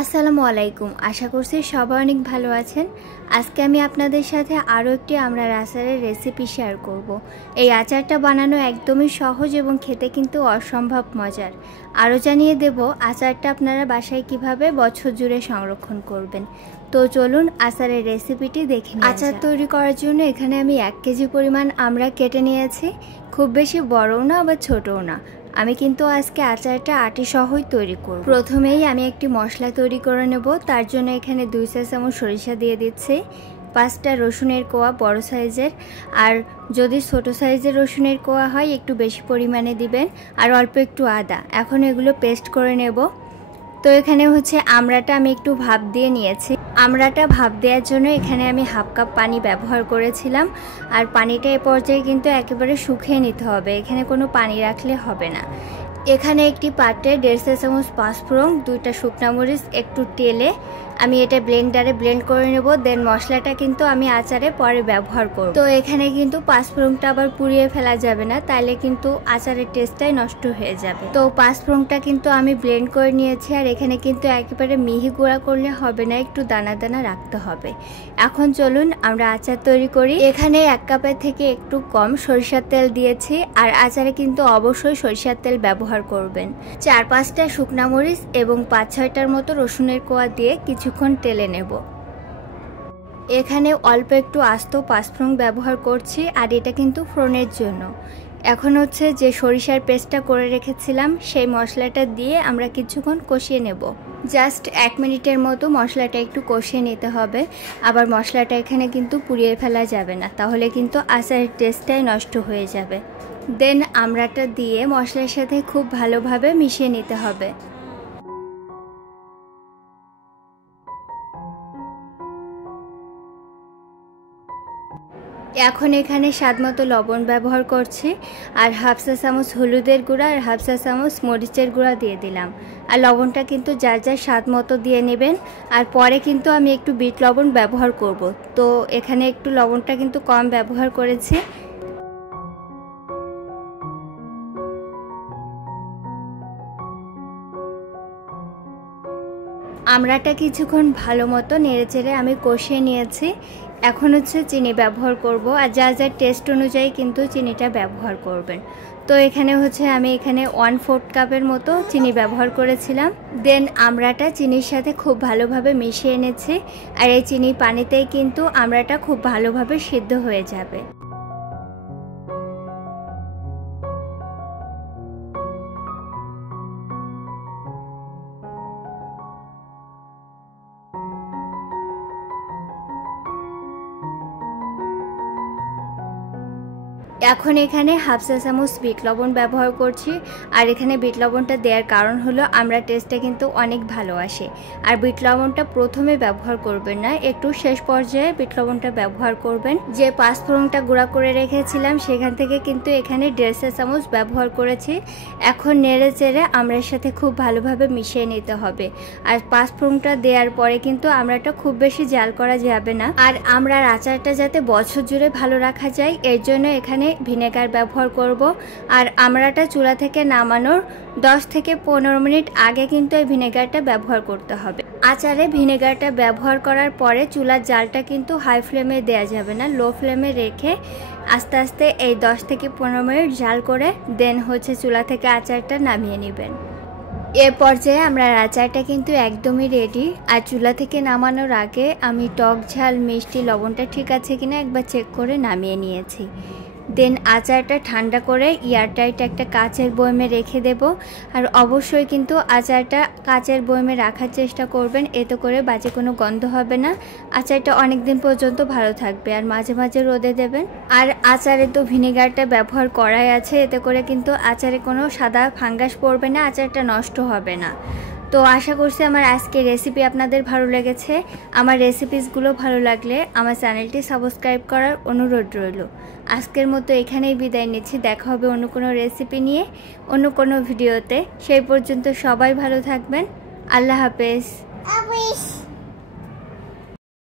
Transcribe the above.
আসসালামু আলাইকুম। আশা করছি সবাই অনেক ভালো আছেন। আজকে আমি আপনাদের সাথে আরও একটি আমড়ার আচারের রেসিপি শেয়ার করব। এই আচারটা বানানো একদমই সহজ এবং খেতে কিন্তু অসম্ভব মজার। আরও জানিয়ে দেব আচারটা আপনারা বাসায় কিভাবে বছর জুড়ে সংরক্ষণ করবেন। তো চলুন আচারের রেসিপিটি দেখে নিই। আচার তৈরি করার জন্য এখানে আমি 1 কেজি পরিমাণ আমড়া কেটে নিয়েছি। খুব বেশি বড়ও না আবার ছোটও না। আমি কিন্তু আজকে আচারটা আটি সহই তৈরি করব। প্রথমেই আমি একটি মশলা তৈরি করে নেব। তার জন্য এখানে 2 চা চামচ সরিষা দিয়ে দিচ্ছি, 5টা রসুনের কোয়া বড় সাইজের, আর যদি ছোট সাইজের রসুনের কোয়া হয় একটু বেশি পরিমাণে দিবেন, আর অল্প একটু আদা। এখন এগুলো পেস্ট করে নেব। তো এখানে আমড়াটা আমি একটু ভাপ দিয়ে নিয়েছি। আমড়াটা ভাপ দেওয়ার জন্য এখানে আমি হাফ কাপ পানি ব্যবহার করেছিলাম, আর পানিটা এ পর্যায়ে কিন্তু একেবারে শুকিয়ে নিতে হবে, এখানে কোনো পানি রাখলে হবে না। এখানে একটি পাত্রে 1.5 চা চামচ পাঁচফোড়ন, 2টা শুকনা মরিচ, একটু তেলে আমি এটা ব্লেন্ডারে ব্লেন্ড করে নেব। দেন মশলাটা কিন্তু আমি আচারে পরে ব্যবহার করব। তো এখানে কিন্তু পাঁচফোড়নটা আবার পুড়িয়ে ফেলা যাবে না, তাইলে কিন্তু আচারের টেস্টটাই নষ্ট হয়ে যাবে। তো পাঁচফোড়নটা কিন্তু আমি ব্লেন্ড করে নিয়েছি, আর এখানে কিন্তু একেবারে মিহি গুঁড়া করলে হবে না, একটু দানা দানা রাখতে হবে। এখন চলুন আমরা আচার তৈরি করি। এখানে 1 কাপের থেকে একটু কম সরিষার তেল দিয়েছি, আর আচারে কিন্তু অবশ্যই সরিষার তেল ব্যবহার করবেন। 4-5টা শুকনা মরিচ এবং 5-6টার মতো রসুনের কোয়া দিয়ে কিছুক্ষণ তেলে নেব। এখানে অল্প একটু আস্ত পাঁচফোড়ন ব্যবহার করছি, আর এটা কিন্তু ফোড়নের জন্য। এখন যে সরিষার পেস্টটা করে রেখেছিলাম সেই মশলাটা দিয়ে আমরা কিছুক্ষণ কষিয়ে নেব। জাস্ট 1 মিনিটের মতো মশলাটা একটু কষিয়ে নিতে হবে। আবার মশলাটা এখানে কিন্তু পুড়িয়ে ফেলা যাবে না, তাহলে কিন্তু আচারের টেস্টটাই নষ্ট হয়ে যাবে। দেন আমড়াটা দিয়ে মশলার সাথে খুব ভালোভাবে মিশিয়ে নিতে হবে। এখন এখানে স্বাদমতো লবণ ব্যবহার করছি, আর 1/2 চা চামচ হলুদের গুঁড়া আর 1/2 চা চামচ মরিচের গুঁড়া দিয়ে দিলাম। আর লবণটা কিন্তু যার যার স্বাদ মতো দিয়ে নেবেন। আর পরে কিন্তু আমি একটু বিট লবণ ব্যবহার করব, তো এখানে একটু লবণটা কিন্তু কম ব্যবহার করেছি। আমড়াটা কিছুক্ষণ ভালো মতো নেড়েচেড়ে আমি কষিয়ে নিয়েছি। এখন চিনি ব্যবহার করব, আর যা যা টেস্ট অনুযায়ী কিন্তু চিনিটা ব্যবহার করবেন। তো এখানে আমি এখানে 1/4 কাপের মতো চিনি ব্যবহার করেছিলাম। দেন আমড়াটা চিনির সাথে খুব ভালোভাবে মিশিয়ে এনেছি, আর এই চিনি পানিতেই কিন্তু আমড়াটা খুব ভালোভাবে সিদ্ধ হয়ে যাবে। এখন এখানে 1/2 চা চামচ বিট লবণ ব্যবহার করছি, আর এখানে বিট লবণটা দেওয়ার কারণ হলো আমরা টেস্টটা কিন্তু অনেক ভালো আসে। আর বিট লবণটা প্রথমে ব্যবহার করবেন না, একটু শেষ পর্যায়ে বিট লবণটা ব্যবহার করবেন। যে পাঁচফোড়নটা গুঁড়া করে রেখেছিলাম সেখান থেকে কিন্তু এখানে 1.5 চা চামচ ব্যবহার করেছি। এখন নেড়ে চেড়ে আমড়ার সাথে খুব ভালোভাবে মিশিয়ে নিতে হবে। আর পাঁচফোড়নটা দেওয়ার পরে কিন্তু আমড়াটা খুব বেশি জাল করা যাবে না। আর আমড়ার আচারটা যাতে বছর জুড়ে ভালো রাখা যায় এর জন্য এখানে ভিনেগার ব্যবহার করব। আর আমড়াটা চুলা থেকে নামানোর 10 থেকে 15 মিনিট আগে কিন্তু এই ভিনেগারটা ব্যবহার করতে হবে। আচারে ভিনেগারটা ব্যবহার করার পরে চুলার জালটা কিন্তু হাই ফ্লেমে দেওয়া যাবে না, লো ফ্লেমে রেখে আস্তে আস্তে এই 10 থেকে 15 মিনিট জাল করে দেন চুলা থেকে আচারটা নামিয়ে নেবেন। এ পর্যায়ে আমরা আচারটা কিন্তু একদমই রেডি। আর চুলা থেকে নামানোর আগে আমি টক ঝাল মিষ্টি লবণটা ঠিক আছে কিনা একবার চেক করে নামিয়ে নিয়েছি। দেন আচারটা ঠান্ডা করে এয়ারটাইট একটা কাচের বয়মে রেখে দেব। আর অবশ্যই কিন্তু আচারটা কাচের বয়মে রাখার চেষ্টা করবেন, এতে করে বাজে কোনো গন্ধ হবে না। আচারটা অনেক দিন পর্যন্ত ভালো থাকবে। আর মাঝে মাঝে রোদে দেবেন। আর আচারে তো ভিনেগারটা ব্যবহার করাই আছে, এতে করে কিন্তু আচারে কোনো সাদা ফাঙ্গাস পড়বে না, আচারটা নষ্ট হবে না। তো আশা করছি আমার আজকের রেসিপি আপনাদের ভালো লেগেছে। আমার রেসিপিসগুলো ভালো লাগলে আমার চ্যানেলটি সাবস্ক্রাইব করার অনুরোধ রইল। আজকের মতো এখানেই বিদায় নিচ্ছি। দেখা হবে অন্য কোনো রেসিপি নিয়ে অন্য কোনো ভিডিওতে। সেই পর্যন্ত সবাই ভালো থাকবেন। আল্লাহ হাফেজ।